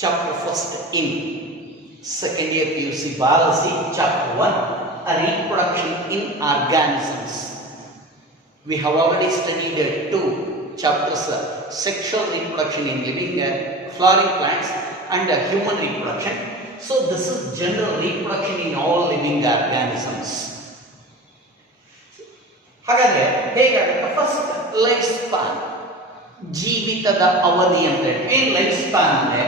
chapter first in second year PUC biology, chapter 1, a reproduction in organisms. We have already studied two chapters, sexual reproduction in living flowering plants and human reproduction. So this is general reproduction in all living organisms. ಹಾಗಾದ್ರೆ ಹೇಗಾಗುತ್ತೆ? First life spawn, ಜೀವಿತದ ಅವಧಿ ಅಂತ ಹೇಳಿ. ಏನ್ life span ಅಂದ್ರೆ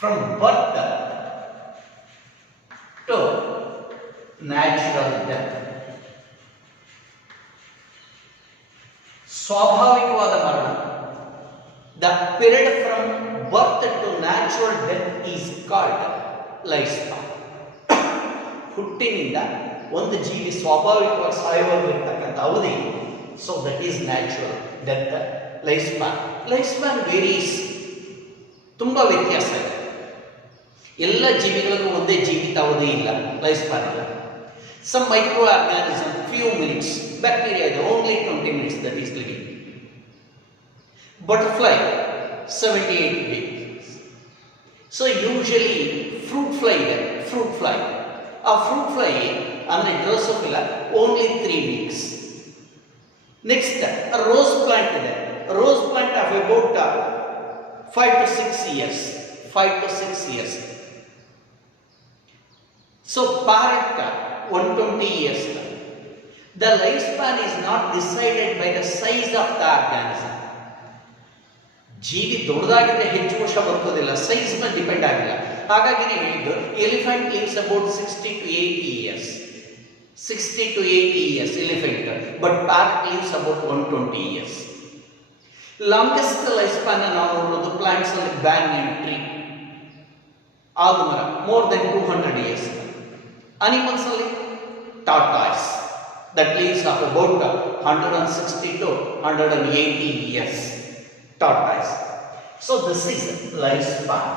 from birth to natural death, ಸ್ವಾಭಾವಿಕವಾದ ಮರಣ. The period from birth to natural death is called life span. ಹುಟ್ಟಿನಿಂದ ಒಂದು ಜೀವಿ ಸ್ವಾಭಾವಿಕವಾಗಿ ಸಾಯುವಾಗಿರ್ತಕ್ಕಂಥ ಅವಧಿ, so that is natural death, life span. Life span varies, ತುಂಬ ವ್ಯತ್ಯಾಸ ಇದೆ. ಎಲ್ಲ ಜೀವಿಗಳಿಗೂ ಒಂದೇ ಜೀವಿತಾವಧಿ ಇಲ್ಲ, ಲೈಫ್ ಸ್ಪಾನ್ ಇಲ್ಲ. Some microorganism few minutes, bacteria ಇದೆ only 20 minutes that is living. Butterfly 78 days. So usually fruit fly ಇದೆ, ಫ್ರೂಟ್ ಫ್ಲೈ, ಆ ಫ್ರೂಟ್ ಫ್ಲೈ ಅಂದರೆ drosophila only 3 weeks. Next rose plant ಇದೆ, rose plant of about 5 to 6 years, 5 to 6 years. So parrot 120 years. The lifespan is not decided by the size of the organism. ಜೀವಿ ದೊಡ್ಡದಾಗಿದ್ರೆ ಹೆಚ್ಚು ವರ್ಷ ಬದುಕೋದಿಲ್ಲ, ಸೈಜ್ ಮೇಲೆ ಡಿಪೆಂಡ್ ಆಗಿಲ್ಲ. ಹಾಗಾಗಿ ನೀವು ಹೇಳಿದ್ದು elephant lives about 60 to 80 years, 60 to 80 years elephant, but parrot lives about 120 years. Longest life span ನಾವು ನೋಡೋದು ಪ್ಲಾಂಟ್ಸ್ ಅಲ್ಲಿ ಬ್ಯಾನಿಯನ್ ಟ್ರೀ, ಆಲು ಮರ, ಮೋರ್ ದೆನ್ 200 years. ಅನಿಮಲ್ಸ್ ಅಲ್ಲಿ tortoise, that lives of about 160 to 180 years. Tortoise. So this is life span.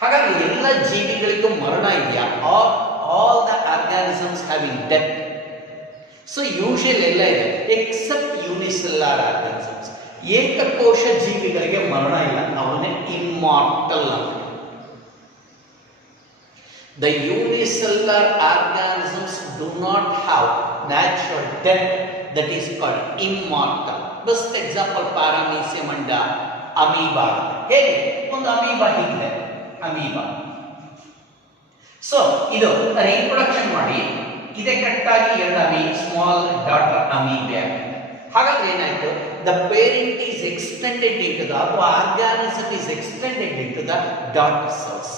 ಹಾಗಾಗಿ ಎಲ್ಲ ಜೀವಿಗಳಿಗೂ ಮರಣ ಇದೆಯಾ? All the organisms having death. So usual ಎಲ್ಲ ಇದೆ ಎಕ್ಸೆಪ್ಟ್ ಯೂನಿಸೆಲ್ಯುಲರ್ ಆರ್ಗಾನಿಸಮ್ಸ್. ಏಕಕೋಶ ಜೀವಿಗಳಿಗೆ ಮರಣ ಇಲ್ಲ, ಅವನೇ ಇಮ್ಮಾರ್ಟಲ್ ಅಂತ. The unicellular organisms do not have natural death, that is called immortal. Best example paramecium and amoeba. ಹೇಗೆ ಒಂದು ಅಮೀಬಾ ಹೀಗಿದೆ, ಅಮೀಬಾ. ಸೊ ಇದು ರೀಪ್ರೊಡಕ್ಷನ್ ಮಾಡಿ ಇದೇ ಕಟ್ಟಾಗಿ ಎರಡು ಸ್ಮಾಲ್ ಡಾಟರ್ ಅಮೀಬೆ. ಹಾಗಾದ್ರೆ ಏನಾಯ್ತು? The parent is extended into the, ಅಥವಾ organism is extended into the daughter cells.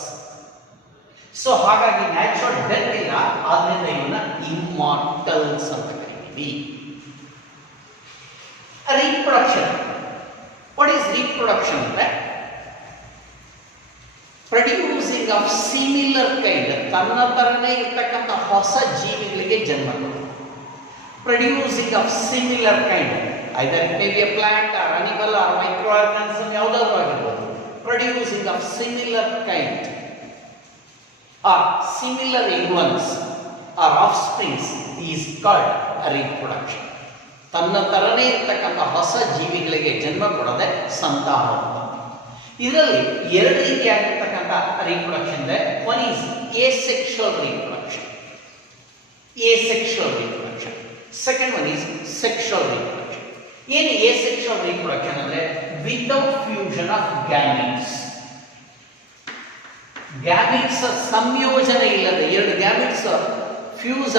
So ಹಾಗಾಗಿ ನ್ಯಾಚುರಲ್ ಡೆತ್ ಇಲ್ಲ, ಆದ್ರಿಂದ ಇವನ್ನ ಇಮ್ಮಾರ್ಟಲ್ಸ್ ಅಂತ ಕರೀತೀವಿ. ರೀಪ್ರೊಡಕ್ಷನ್, ವಾಟ್ ಈಸ್ ರೀಪ್ರೊಡಕ್ಷನ್ ಅಂದ್ರೆ ಪ್ರೊಡ್ಯೂಸಿಂಗ್ ಆಫ್ ಸಿಮಿಲರ್ ಕೈಂಡ್, ತನ್ನ ತರನೇ ಇರ್ತಕ್ಕಂಥ ಹೊಸ ಜೀವಿಗಳಿಗೆ ಜನ್ಮ ಕೊಡೋದು. Producing of similar kind, either it may be a plant or animal or microorganism, ಯಾವುದಾದ್ರೂ ಆಗಿರ್ಬೋದು. Producing of similar kind or similar influence or offsprings is called reproduction. ತನ್ನ ತರನೇ ಇರ್ತಕ್ಕಂಥ ಹೊಸ ಜೀವಿಗಳಿಗೆ ಜನ್ಮ ಕೊಡೋದೆ ಸಂತಾನೋತ್ಪತ್ತಿ. ಇದರಲ್ಲಿ ಎರಡು ರೀತಿಯಾಗಿರ್ತಕ್ಕಂಥ ರೀಪ್ರೊಡಕ್ಷನ್ ಇದೆ. One is asexual reproduction, asexual reproduction. Second one is sexual reproduction. ಏನು asexual reproduction ಅಂದ್ರೆ without fusion of gametes. Gametes ಸಂಯೋಜನೆ ಇಲ್ಲದೆ ಎರಡು ಗ್ಯಾಮಿಟ್ಸ್ ಫ್ಯೂಸ್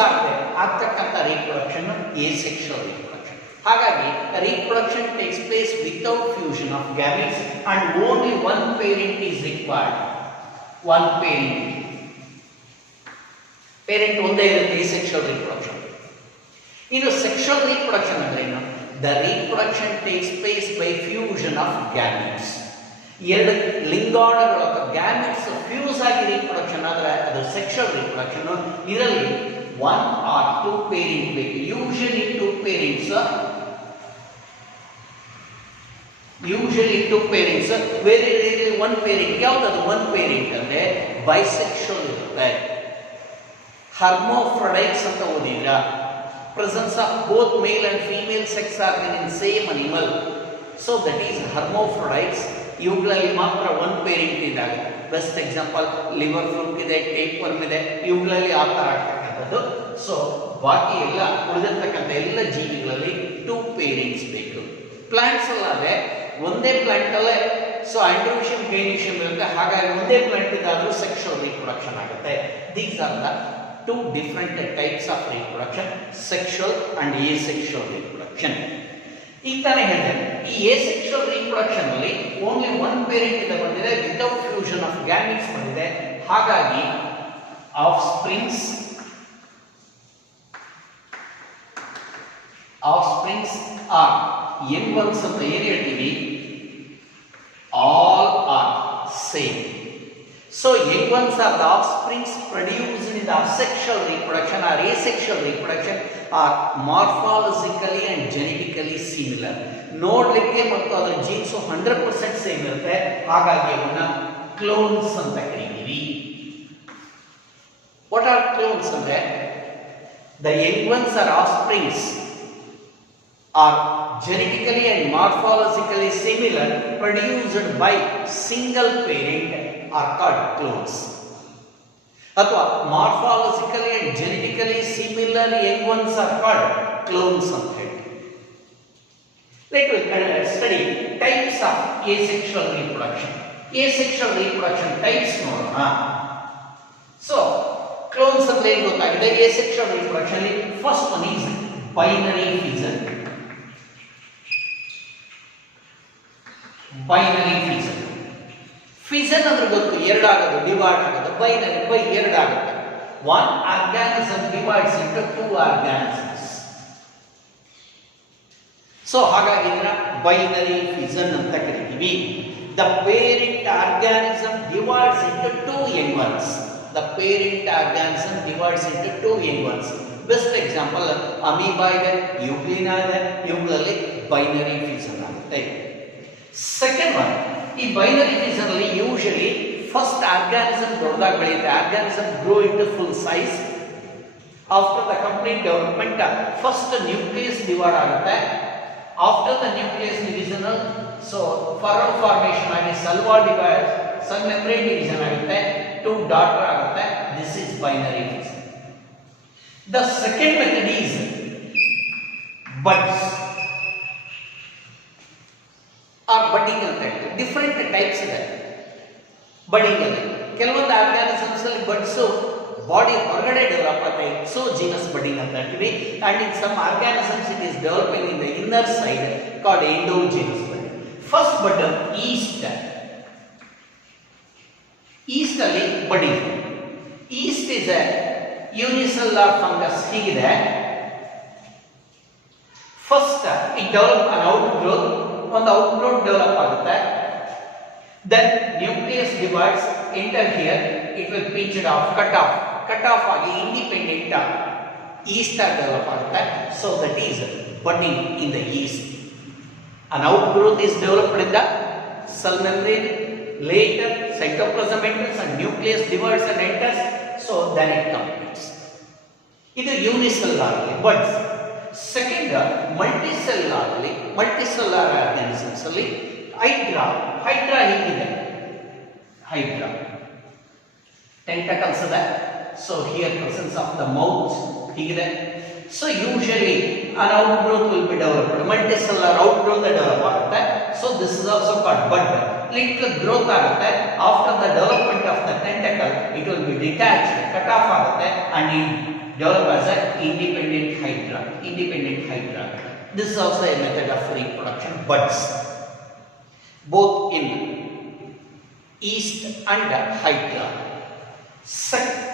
ಆಗ್ತಕ್ಕಂಥ ರೀಪ್ರೊಡಕ್ಷನ್ asexual reproduction. ಹಾಗಾಗಿ reproduction takes place without fusion of gametes and only one parent is required. One parent ಒಂದೇ ಇರುತ್ತೆ asexual reproduction. ಇನ್ನು sexual reproduction ಅಂದ್ರೆ ಏನು? The reproduction takes place by fusion of gametes. ಎರಡು ಲಿಂಗಾಣುಗಳು ಅಥವಾ ಗ್ಯಾಮೆಟ್ಸ್ ಫ್ಯೂಸ್ ಆಗಿ ರೀಪ್ರೊಡಕ್ಷನ್ ಆದರೆ ಅದು ಸೆಕ್ಷುವಲ್ ರೀಪ್ರೊಡಕ್ಷನ್. ಇದರಲ್ಲಿ 1 or 2 ಪೇರೆಂಟ್ ಬೇಕು. ಯೂಶಲಿ 2 ಪೇರೆಂಟ್ಸ್, ವೆರಿ ರೇರ್ಲಿ 1 ಪೇರೆಂಟ್. ಯಾವುದದು 1 ಪೇರೆಂಟ್ ಅಂದರೆ ಬೈಸೆಕ್ಷುವಲ್ ಇರುತ್ತೆ. ಹರ್ಮೋಫ್ರೊಡೈಟ್ಸ್ ಅಂತ ಓದಿದ್ರ, presence of both male and female sex organ in same animal. So that is hermaphrodites. ಇವುಗಳಲ್ಲಿ ಮಾತ್ರ ಒನ್ ಪೇರೆಂಟ್ ಇದಾಗುತ್ತೆ. ಬೆಸ್ಟ್ ಎಕ್ಸಾಂಪಲ್ ಲಿವರ್ ಫ್ಲೂಕ್ ಇದೆ, ಟೇಪ್ ವರ್ಮ್ ಇದೆ, ಇವುಗಳಲ್ಲಿ ಆ ಥರ ಆಗ್ತಕ್ಕಂಥದ್ದು. ಸೊ ಬಾಕಿ ಎಲ್ಲ ಉಳಿದಿರ್ತಕ್ಕಂಥ ಎಲ್ಲ ಜೀವಿಗಳಲ್ಲಿ 2 ಪೇರೆಂಟ್ಸ್ ಬೇಕು. ಪ್ಲಾಂಟ್ಸ್ ಅಲ್ಲಾದ್ರೆ ಒಂದೇ ಪ್ಲಾಂಟ್ ಅಲ್ಲೇ ಸೊ ಆಂಡ್ರೋಶಿಯಂ ಗೈನೀಶಿಯಂ ಇರುತ್ತೆ, ಹಾಗಾಗಿ ಒಂದೇ ಪ್ಲಾಂಟ್ ಇದ್ದಾದ್ರೂ ಸೆಕ್ಷುವಲ್ ರೀಪ್ರೊಡಕ್ಷನ್ ಆಗುತ್ತೆ. These are the 2 different types of reproduction, sexual and asexual reproduction. ಈಗ ತಾನೇ ಹೇಳಿದೆ ಈ asexual reproduction ಅಲ್ಲಿ ಓನ್ಲಿ ಒನ್ ಪೇರೆಂಟ್ ಇಂದ ಬಂದಿದೆ, ವಿತೌಟ್ ಫ್ಯೂಷನ್ ಆಫ್ ಗ್ಯಾಮಿಟ್ಸ್ ಬಂದಿದೆ. ಹಾಗಾಗಿ ಆಫ್ಸ್ಪ್ರಿಂಗ್ಸ್ ಆರ್ ಯಂಗ್ ಒನ್ಸ್ ಅಂತ ಏನು ಹೇಳ್ತೀವಿ, all are same. So young ones are the offsprings produced in the sexual reproduction or asexual reproduction are morphologically and genetically similar. ನೋಡ್ಲಿಕ್ಕೆ ಮತ್ತು ಅದರ ಜೀನ್ಸ್ 100% ಸೇಮ್ ಇರುತ್ತೆ, ಹಾಗಾಗಿ ಅವನ್ನ ಕ್ಲೋನ್ಸ್ ಅಂತ ಕರೀತೀವಿ. ವಾಟ್ ಆರ್ ಕ್ಲೋನ್ಸ್ ಅಂದ್ರೆ the young ones are offsprings are genetically and morphologically similar produced by single parent are called clones. ಅಥವಾ morphologically and genetically similar young ones are called clones ಅಂತ ಹೇಳಿ. Let us study types of asexual reproduction. Asexual reproduction types ನೋಡೋಣ. So clones ಅಂದ್ರೆ ಏನು ಗೊತ್ತಾಗಿದೆ. asexual reproduction ಅಲ್ಲಿ first one is binary fission. Binary fission. Fission ಅಂದ್ರೆ ಗೊತ್ತು, ಎರಡಾಗೋದು, ಡಿವೈಡ್ ಆಗೋದು. ಬೈನರಿ ಬೈ ಎರಡಾಗುತ್ತೆ. One organism divides into 2 organisms. So ಹಾಗಾಗಿ ಇದನ್ನ ಬೈನರಿ ಫಿಷನ್ ಅಂತ ಕರಿತೀವಿ. The parent organism divides into 2 young ones. The parent organism divides into 2 young ones. Best example amoeba ಇದೆ, ಯೂಗ್ಲಿನಾ ಇದೆ, ಇವುಗಳಲ್ಲಿ ಬೈನರಿ ಫಿಷನ್ ಆಗುತ್ತೆ. ಸೆಕೆಂಡ್ ಒನ್, ಈ ಬೈನರಿ ಫಿಷನ್ ಅಲ್ಲಿ ಯೂಶಲಿ ಫಸ್ಟ್ ಆರ್ಗಾನಿಸಮ್ ದೊಡ್ಡದಾಗಿ ಬೆಳೆಯುತ್ತೆ. Organism grow into full size. After the complete development first nucleus divide ಆಗುತ್ತೆ. After the nucleus division so forward formation ಆಗಿ ಸೆಲ್ ಮೆಂಬ್ರೇನ್ ಡಿವಿಷನ್ ಆಗುತ್ತೆ, 2 daughter ಆಗುತ್ತೆ. This is binary fission. The second method is buds or budding ಅಂತ ಹೇಳ್ತೀವಿ. Different types ಇದೆ ಬಡ್ಡಿಂಗ್ ಅಲ್ಲಿ. ಕೆಲವೊಂದು organisms ಅಲ್ಲಿ ಬಡ್ಸು ಬಾಡಿ ಹೊರಗಡೆ ಡೆವಲಪ್ ಆಗುತ್ತೆ, ಎಕ್ಸೋಜಿನಸ್ ಬಡ್ಡಿಂಗ್ ಅಂತ ಹೇಳ್ತೀವಿ. And in some organisms it is developing in the inner side called endogenous budding. First bud yeast. Yeast ಅಲ್ಲಿ budding. Yeast is a unicellular fungus. ಹೀಗಿದೆ. First it develop an outgrowth. ಒಂದು outgrowth develop ಆಗುತ್ತೆ. Then nucleus divides, enter here, it will pinched off, cut off ಆಗಿ independent yeast ಆಗಿ develop ಆಗುತ್ತೆ. So that is budding in the yeast. An outgrowth is developed in the cell membrane, later cytoplasm enters and nucleus divides and enters, so then it completes. ಇದು unicellular buds. Second multicellular organisms ಅಲ್ಲಿ hydra ಹೀಗಿದೆ. Hydra tentacles ಇದೆ. So here presence of the mouth ಹೀಗಿದೆ. So usually an outgrowth will be developed. Multicellular outgrowth develop ಆಗುತ್ತೆ. So this is also called bud. Little growth ಆಗುತ್ತೆ. After the development of the tentacle, it will be detached, cut off ಆಗುತ್ತೆ and it develop as an independent hydra. This is also a method of reproduction, buds, both in yeast and hydra.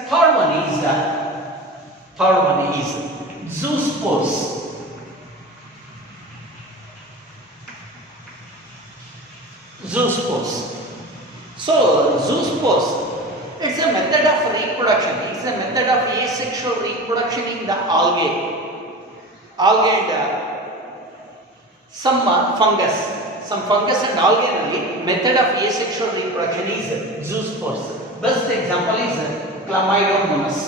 Third one is zoospores. So zoospores, it's a method of reproduction. It's a method of asexual reproduction in the algae and some fungus and algae only. Method of asexual reproduction is zoospores. Best example is Chlamydomonas.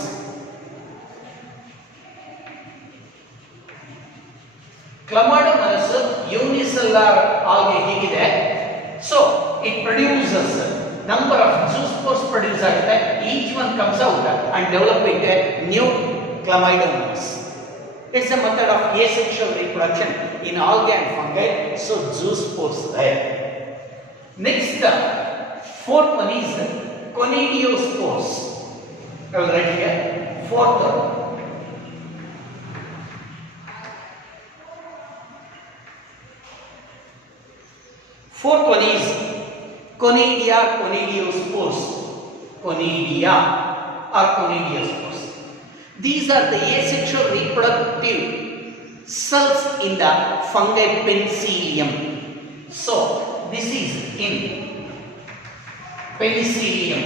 Chlamydomonas unicellular algae ಹೀಗಿದೆ. So it produces number of zoospores produce ಆಗುತ್ತೆ. Each one comes out and developing a new chlamydomonas. It's a method of asexual reproduction in algae and fungi. So zoospores there. Next, fourth one is conidiospores. I will write here. Fourth one. Fourth one is conidia or conidiospores. Conidia or conidiospores. These are the asexual reproductive cells in the fungi penicillium. So, this is in penicillium.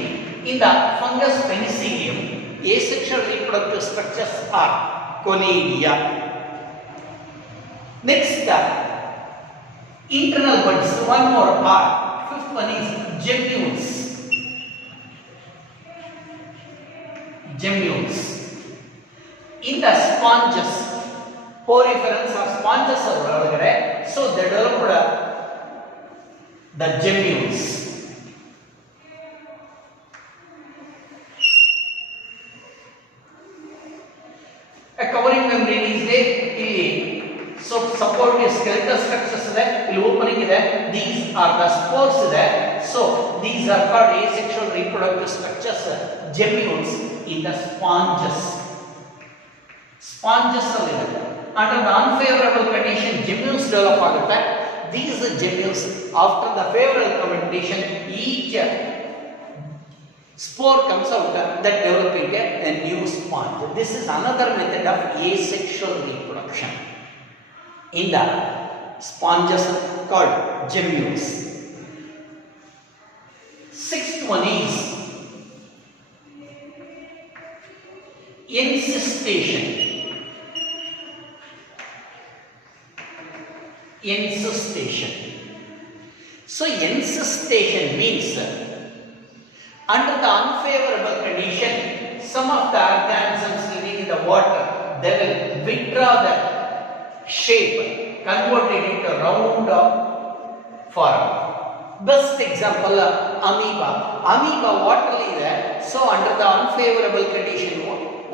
In the fungus penicillium, asexual reproductive structures are conidia. Next, internal buds, one more are. Fifth one is gemmules. Gemmules. In the sponges, poriferans or sponges are so they developed the gemmules. A covering membrane is there. So supportive skeletal structures there. Opening there. These are the spores there. So these are called asexual reproductive structures. Gemmules in the sponges. Sponges are under the unfavorable condition, gemmules develop ಆಗುತ್ತೆ. These gemmules, after the favorable condition, each spore comes out that developing a new sponge. This is another method of asexual reproduction in the sponges called gemmules. Sixth one is encystation. Encystation. So encystation means under the unfavorable condition, some of the organisms living in the water, they will withdraw the shape, convert it into round form. Best example, amoeba. Amoeba water ಇದೆ. So under the unfavorable condition,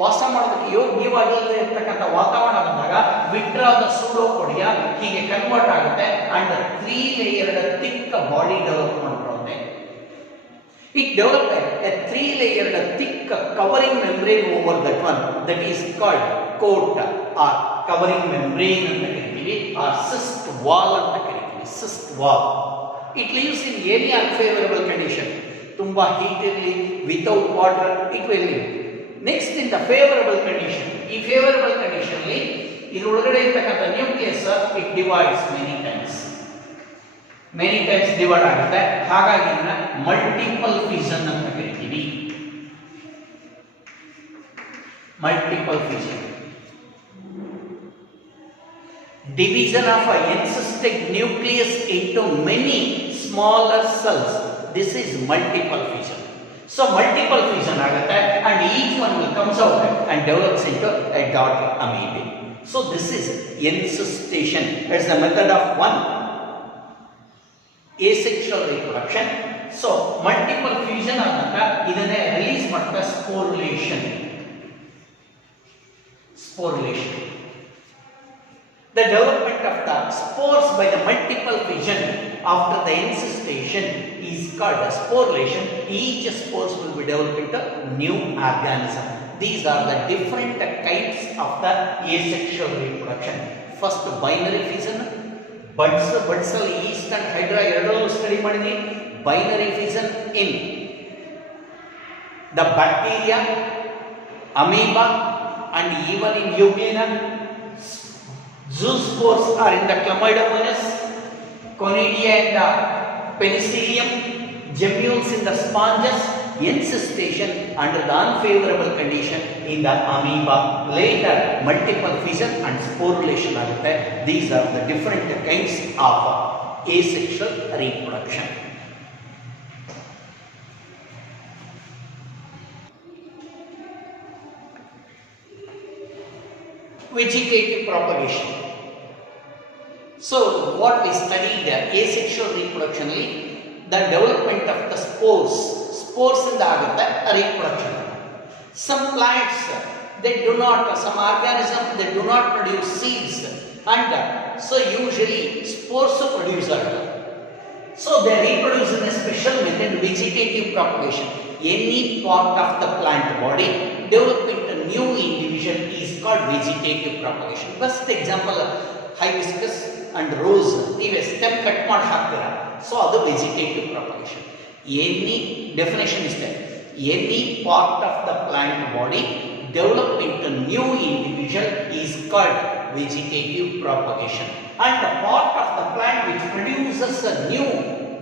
ವಾಸ ಮಾಡೋದಕ್ಕೆ ಯೋಗ್ಯವಾಗಿರತಕ್ಕಂಥ ವಾತಾವರಣ ಬಂದಾಗ ವಿಟ್ರಾದ ಸೂಡೋಪೊಡಿಯ ಹೀಗೆ convert ಆಗುತ್ತೆ and 3 layered thick body develop ಮಾಡ್ಕೊಳ್ಳುತ್ತೆ. It developed a 3 layered thick covering membrane over that one, that is called coat or covering membrane ಅಂತ ಕರೀತೀವಿ, or cyst wall ಅಂತ ಕರೀತೀವಿ. Cyst wall. It lives in any unfavorable condition. ತುಂಬಾ heat ಇರಲಿ, without water, it will live. Next, in the favorable condition, ಈ favorable condition ಅಲ್ಲಿ ಇದರೊಳಗಡೆ ಇರತಕ್ಕಂಥ nucleus it divides many times divide ಆಗುತ್ತೆ. ಹಾಗಾಗಿ ಇದನ್ನ ಮಲ್ಟಿಪಲ್ ಫಿಷನ್ ಅಂತ ಕರೀತೀವಿ. Multiple fission, division of a encystic nucleus into many smaller cells. This is multiple fission. So multiple fission ಆಗುತ್ತೆ and each one will comes out and develops into a daughter amoeba. So this is encystation. It's the method of one asexual reproduction. So multiple fusion ಆದಾಗ ಇದನ್ನೇ ರಿಲೀಸ್ ಮಾಡ್ತಾ sporulation. The development of the spores by the multiple fission after the encystation is called sporulation. Each spores will be developed into new organism. These are the different kinds of the asexual reproduction. First, binary fission. Buds ಅಲ್ಲಿ yeast and hydra ಎರಡೂ ಸ್ಟಡಿ ಮಾಡಿದ್ವಿ. Binary fission in the bacteria, amoeba and even in euglena. Zoospores are in the chlamydomonas, conidia in the penicillium, gemmules in the sponges, encystation under the unfavorable condition in the amoeba. Later multiple fission and sporulation ಆಗುತ್ತೆ. These are the different kinds of asexual reproduction. Vegetative propagation. So what we studied asexual reproduction, the development of the spores. Spores ಇಂದ ಆಗುತ್ತೆ reproduction. Some plants, they do not, some organisms, they do not produce seeds, and so usually spores produce agata. So they reproduce in a special method, vegetative propagation. Any part of the plant body developing a new individual is called vegetative propagation. First example, hibiscus and rose, ive stem cut ಮಾಡಿ ಹಾಕ್ತೀರಾ, so ಅದು vegetative propagation. Any definition is there. Any part of the plant body developing a new individual is called vegetative propagation. And the part of the plant which produces a new,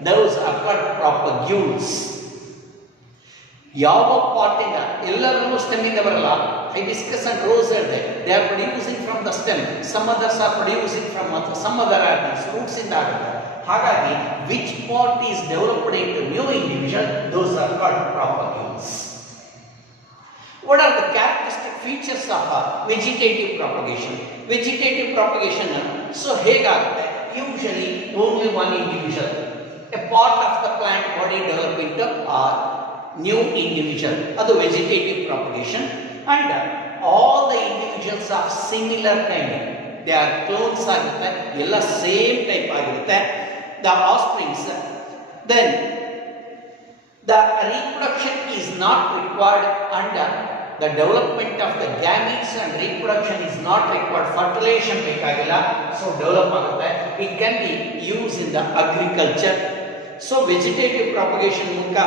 those are called propagules. ಯಾವ part ಇಂದ ಎಲ್ಲರೂ stem ಇಂದ ಬರಲ್ಲ. Hibiscus and rose ಇದೆ, they are producing from the stem, some others are producing from some other organs, roots ಇಂದ ಆಗುತ್ತೆ. ಹಾಗಾಗಿ which part is developed into new individual, those are called propagules. What are the characteristic features of vegetative propagation? Vegetative propagation, so ಹೇಗಾಗುತ್ತೆ, usually only one individual, a part of the plant body developing to new individual, ಅದು vegetative propagation. And all the individuals are similar kind, they are clones ಆಗುತ್ತೆ, ಎಲ್ಲ same type ಆಗಿರುತ್ತೆ. The offsprings, then the reproduction is not required, and the development of the gametes and reproduction is not required, fertilization ಬೇಕಾಗಿಲ್ಲ, so develop ಆಗುತ್ತೆ. It can be used in the agriculture. So vegetative propagation ಮೂಲಕ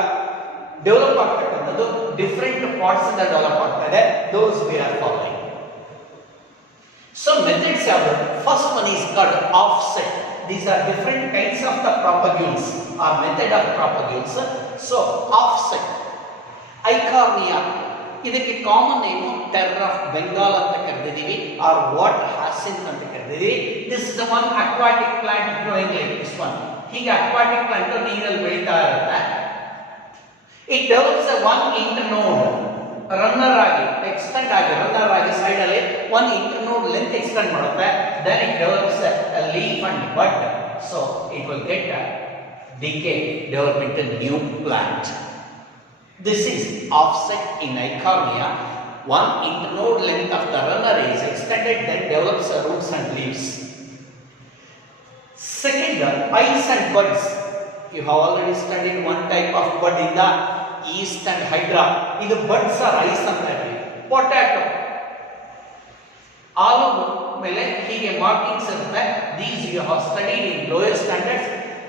ಡೆವಲಪ್ ಆಗ್ತಕ್ಕಂಥದ್ದು different parts ಇಂದ ಡೆವಲಪ್ ಆಗ್ತಾ ಇದೆ. those we are following. So methods are, first one is called offset. These are different kinds of the propagules or method of propagules. So offset, Eichhornia, ಇದಕ್ಕೆ common name terror of Bengal ಅಂತ ಕರೆದಿದ್ದೀವಿ, or water hyacinth ಅಂತ ಕರೆದಿದ್ದೀವಿ. This is the one aquatic plant growing like this one. ಹೀಗೆ aquatic plant ನೀರಲ್ಲಿ ಬೆಳೀತಾ ಇರುತ್ತೆ. It develops one internode, runner ಆಗಿ ಎಕ್ಸ್ಟೆಂಡ್ ಆಗಿ, ರನ್ನರ್ ಆಗಿ ಸೈಡ್ ಅಲ್ಲಿ ಒನ್ ಇಂಟರ್ನೋಡ್ ಲೆಂತ್ ಎಕ್ಸ್ಟೆಂಡ್ ಮಾಡುತ್ತೆ. Then it develops a leaf and bud, so it will get a decay, develop into new plant. This is offset in Eichhornia. One internode length of the runner is extended, then develops roots and leaves. Second, eyes and buds. You have already studied one type of bud in the yeast and hydra. Idu buds are eyes anta ಹೇಳಿ. Potato, ಆಲೂ ಮೇಲೆ ಹೀಗೆ ಮಾರ್ಕಿಂಗ್ಸ್ ಇರುತ್ತೆ. These you have studied in lower standards.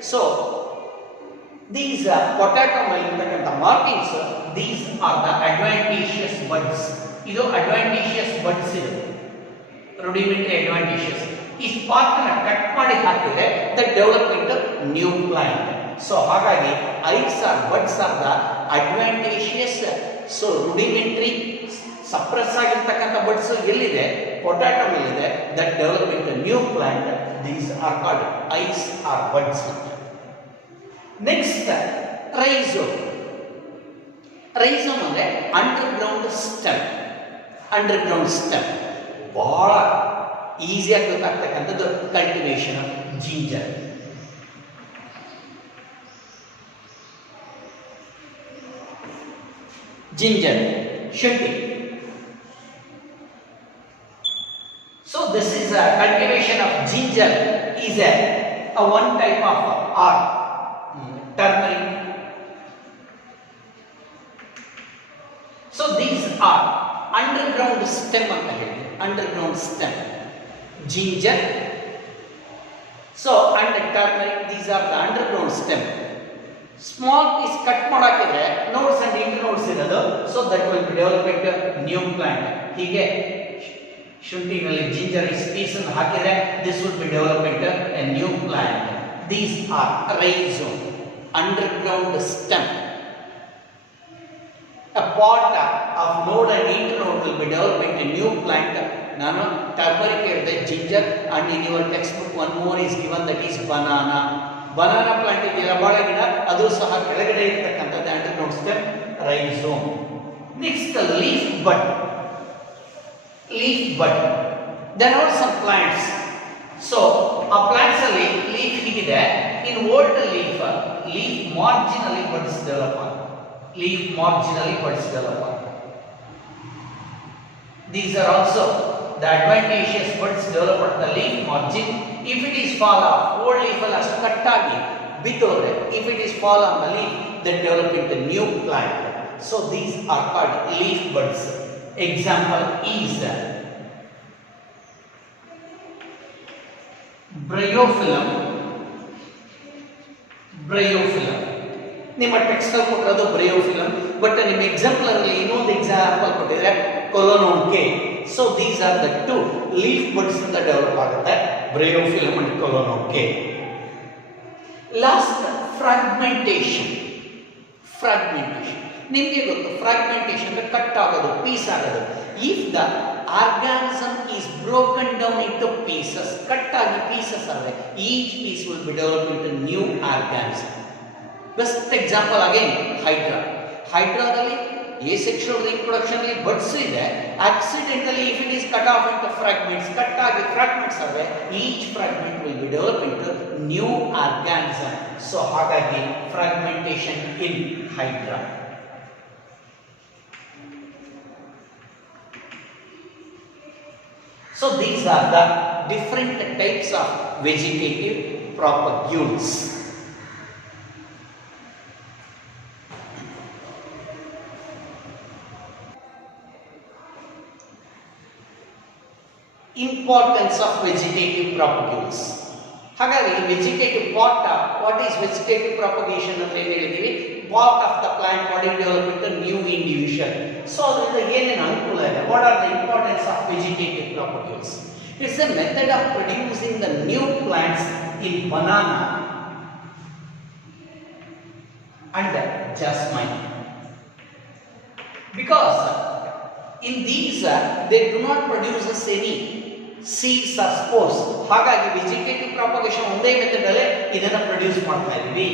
So these potato ಮೇಲೆ ಇರತಕ್ಕಂಥ markings, these are the adventitious buds. ಇದು adventitious buds, ಇದು rudimentary adventitious. ಈ ಪಾರ್ಟ್ ಅನ್ನು ಕಟ್ ಮಾಡಿ ಹಾಕಿದ್ರೆ that develop into new plant. So ಹಾಗಾಗಿ eyes or buds are the adventitious, so rudimentary suppress ಆಗಿರ್ತಕ್ಕಂಥ ಬಡ್ಸ್ ಎಲ್ಲಿದೆ, ಪೊಟ್ಯಾಟೊ ಮೇಲಿದೆ, that develop into new plant. These are called eyes or buds. Next, rhizome. Rhizome ಅಂದ್ರೆ underground stem. Underground stem ಬಹಳ ಈಸಿಯಾಗಿ ಗೊತ್ತಾಗ್ತಕ್ಕಂಥದ್ದು cultivation of ginger. Ginger, ಶುಂಠಿ. So this is a cultivation of ginger is a one type of art. Turmeric. So these are underground stem anta ಹೇಳಿ, underground stem, ginger, so and turmeric, these are the underground stem. Small piece cut ಮಾಡಾಕಿದ್ರೆ nodes and internodes ಇರೋದು, so that will be developing a new plant. ಹೀಗೆ ಶುಂಠಿನಲ್ಲಿ ginger piece ಅನ್ನು ಹಾಕಿದ್ರೆ this will be developing a new plant. These are rhizome, underground stem. A part of node and internode will be developing a new plant. ನಾನು ಟರ್ಮರಿಕ್ ಹೇಳಿದೆ, ginger, and in your textbook one more is given, that is banana. Banana plant ಇದೆಯಲ್ಲ, ಬಾಳೆ ಗಿಡ, ಅದು ಸಹ ಕೆಳಗಡೆ ಇರತಕ್ಕಂಥದ್ದು underground stem, rhizome. Next leaf bud. Leaf bud, there are some plants. So ಆ plants ಅಲ್ಲಿ leaf ಹೀಗಿದೆ, in old leaf marginally buds develop ಆಗುತ್ತೆ. Leaf marginally buds develop ಆಗುತ್ತೆ. These are also the advantageous buds develop at the leaf margin. If it is fall off, old leaf all ಅಷ್ಟು ಕಟ್ಟಾಗಿ ಬಿದ್ದೋದ್ರೆ, if it is fall on the leaf, then develop into new plant. So these are called leaf buds. Example is bryophyllum. ನಿಮ್ಮ ಟೆಕ್ಸ್ಟ್ ಅಲ್ಲಿ ಕೊಟ್ಟಿರೋದು bryophyllum, but ನಿಮ್ಮ ಎಕ್ಸಾಂಪಲ್ ಅಲ್ಲಿ ಇನ್ನೊಂದು example ಕೊಟ್ಟಿದ್ರೆ kalanchoe. So these are the two leaf buds ಅಂತ develop ಆಗುತ್ತೆ, bryophyllum and kalanchoe. Last fragmentation. ನಿಮಗೆ ಗೊತ್ತು ಫ್ರಾಗ್ಮೆಂಟೇಶನ್ ಅಂದ್ರೆ ಕಟ್ ಆಗೋದು, ಪೀಸ್ ಆಗೋದು. If the organism is broken down into pieces, cut ಆಗಿ ಪೀಸಸ್ ಆದರೆ each piece will be develop into new organism. Best example again ಹೈಡ್ರಾದಲ್ಲಿ asexual reproduction ಅಲ್ಲಿ buds ಇದೆ, accidentally if it is cut off into fragments, cut ಆಗಿ fragments ಆದರೆ each fragment will be develop into new organism. So ಹಾಗಾಗಿ fragmentation in hydra. So these are the different types of vegetative propagules. Importance of vegetative propagules. ಹಾಗಾಗಿ vegetative part, what is vegetative propagation ಅಂತ ಏನು ಹೇಳಿದೀವಿ, part of the plant body develop into new individual. So ಅದರಿಂದ ಏನೇನು ಅನುಕೂಲ ಇದೆ, what are the importance of vegetative propagations? It's a method of producing the new plants in banana and jasmine. Because in these they do not produce any seeds or spores. ಹಾಗಾಗಿ vegetative propagation ಒಂದೇ ಮೆಥಡ್ ಅಲ್ಲೇ ಇದನ್ನ ಪ್ರೊಡ್ಯೂಸ್ ಮಾಡ್ತಾ ಇದ್ದೀವಿ.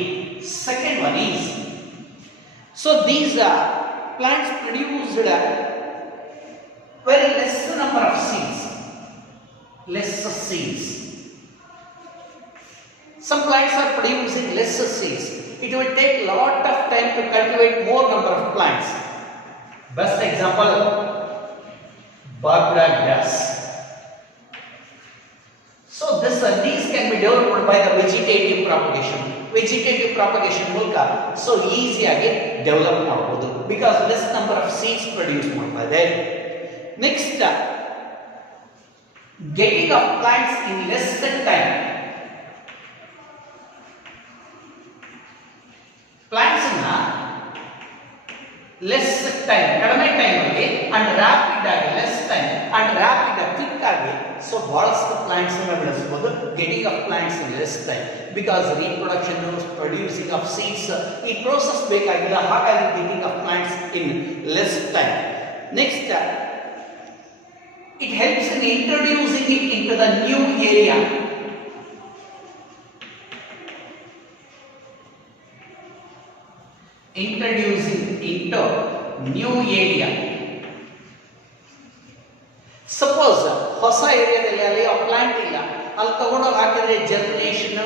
Second one is, so these plants produced very less number of seeds. Some plants are producing less seeds. It will take lot of time to cultivate more number of plants. Best example, Barbara grass. So these can be developed by the vegetative propagation ಮೂಲಕ so easy ಆಗಿ ಡೆವಲಪ್ ಮಾಡಬಹುದು, because less number of seeds produce ಮಾಡ್ತಾ ಇದೆ. Next, getting of plants in less time. Plants na less time, ಕಡಿಮೆ ಟೈಮ್ ಅಲ್ಲಿ and rapid ಆಗಿ, less time and rapid quick ಆಗಿ, so ಬಹಳಷ್ಟು ಪ್ಲಾಂಟ್ಸ್ ಅನ್ನು ಬೆಳೆಸಬಹುದು. Getting of plants in less time, because reproduction, producing of seeds, ಈ ಪ್ರೋಸೆಸ್ ಬೇಕಾಗಿಲ್ಲ, ಹಾಗಾಗಿ getting of plants in less time. Next, it helps in introducing it into the new area. Introducing into new area. Suppose ಹೊಸ ಏರಿಯಾದಲ್ಲಿ ಅಲ್ಲಿ ಆ ಪ್ಲಾಂಟ್ ಇಲ್ಲ, ಅಲ್ಲಿ ತಗೊಂಡೋಗಿ ಹಾಕಿದ್ರೆ ಜರ್ಮಿನೇಷನ್,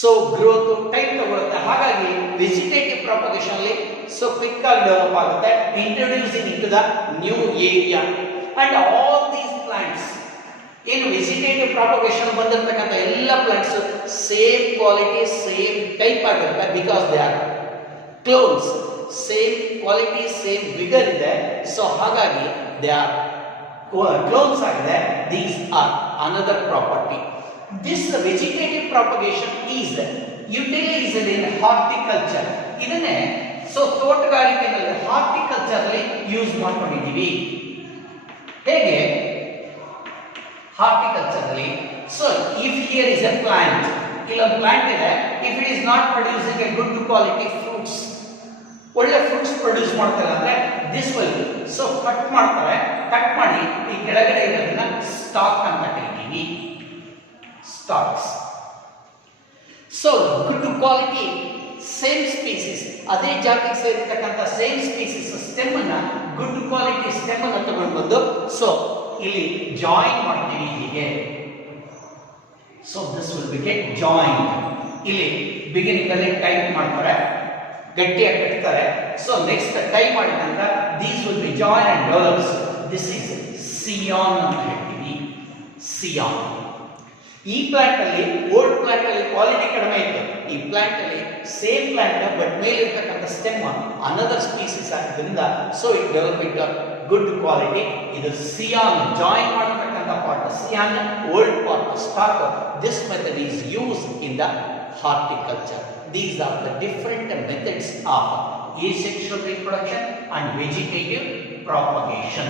ಸೊ ಗ್ರೋತ್ ಟೈಮ್ ತಗೊಳುತ್ತೆ. ಹಾಗಾಗಿ ವೆಜಿಟೇಟಿವ್ ಪ್ರಾಪಗೇಷನ್ ಅಲ್ಲಿ ಸೊ ಕ್ವಿಕ್ ಆಗಿ ಡೆವಲಪ್ ಆಗುತ್ತೆ. Introducing into the new area. And all these plants, ಏನು ವೆಜಿಟೇಟಿವ್ ಪ್ರಾಪಗೇಷನ್ ಬಂದಿರತಕ್ಕಂಥ ಎಲ್ಲ plants same quality, same type ಆಗಿರುತ್ತೆ, because they are clones. Same quality, same vigour ಇದೆ, ಸೊ ಹಾಗಾಗಿ they are clones ಆಗಿದೆ. These are another property. This vegetative propagation is utilized in horticulture. ಇದನ್ನೇ ಸೊ ತೋಟಗಾರಿಕೆಯಲ್ಲಿ, ಹಾರ್ಟಿಕಲ್ಚರ್ ಅಲ್ಲಿ ಯೂಸ್ ಮಾಡ್ಕೊಂಡಿದ್ದೀವಿ. ಹೇಗೆ ಹಾರ್ಟಿಕಲ್ಚರ್ ಅಲ್ಲಿ, so if here is A plant, ಇಲ್ಲೊಂದು ಪ್ಲಾಂಟ್ ಇದೆ, if it is not producing A good quality fruits, ಒಳ್ಳೆ ಫ್ರೂಟ್ಸ್ ಪ್ರೊಡ್ಯೂಸ್ ಮಾಡ್ತಾರೆ ಅಂದ್ರೆ ದಿಸ್ ವಿಲ್, ಸೊ ಕಟ್ ಮಾಡ್ತಾರೆ, ಕಟ್ ಮಾಡಿ ಈ ಕೆಳಗಡೆ ಇರೋದನ್ನ ಸ್ಟಾಕ್ ಅಂತ ಕರಿತೀವಿ, stocks. So good quality same species, ಅದೇ ಜಾತಿಗೆ ಸೇರಿರ್ತಕ್ಕಂಥ ಸೇಮ್ ಸ್ಪೀಸೀಸ್ ಸ್ಟೆಮ್ ಅನ್ನ, ಗುಡ್ ಕ್ವಾಲಿಟಿ ಸ್ಟೆಮ್ ಅನ್ನ ತಗೊಂಡು ಬಂದು ಸೊ ಇಲ್ಲಿ ಜಾಯಿನ್ ಮಾಡ್ತೀವಿ ಹೀಗೆ. So this will be get joint. ಇಲ್ಲಿ ಬಿಗಿನಿಂಗ್ ಅಲ್ಲಿ ಟೈಪ್ ಮಾಡ್ತಾರೆ, ಗಟ್ಟಿಯಾಗಿ ಕಟ್ತಾರೆ. ಸೊ ನೆಕ್ಸ್ಟ್ ಟೈಪ್ ಮಾಡಿದ ನಂತರ these will be join and develops. This is Xi'an ಅಂತ ಹೇಳ್ತೀವಿ, ಸಿಯಾನ್. ಈ ಪ್ಲಾಂಟ್ ಅಲ್ಲಿ ಓಲ್ಡ್ ಪ್ಲಾಂಟ್ ಅಲ್ಲಿ ಕ್ವಾಲಿಟಿ ಕಡಿಮೆ ಇತ್ತು. ಈ ಪ್ಲಾಂಟ್ ಅಲ್ಲಿ ಸೇಮ್ ಪ್ಲಾಂಟ್ ಬಟ್ ಮೇಲೆ ಇರ್ತಕ್ಕಂಥ ಸ್ಟೆಮ್ ಅನದರ್ ಸ್ಪೀಸೀಸ್ ಆಗಿದ್ದರಿಂದ so it develop it good quality. ಇದು ಸಿಯಾನ್ ಜಾಯಿನ್ ಮಾಡತಕ್ಕಂಥ part Xi'an, old part stock. This method is use in the horticulture. These are the different methods of asexual reproduction and vegetative propagation.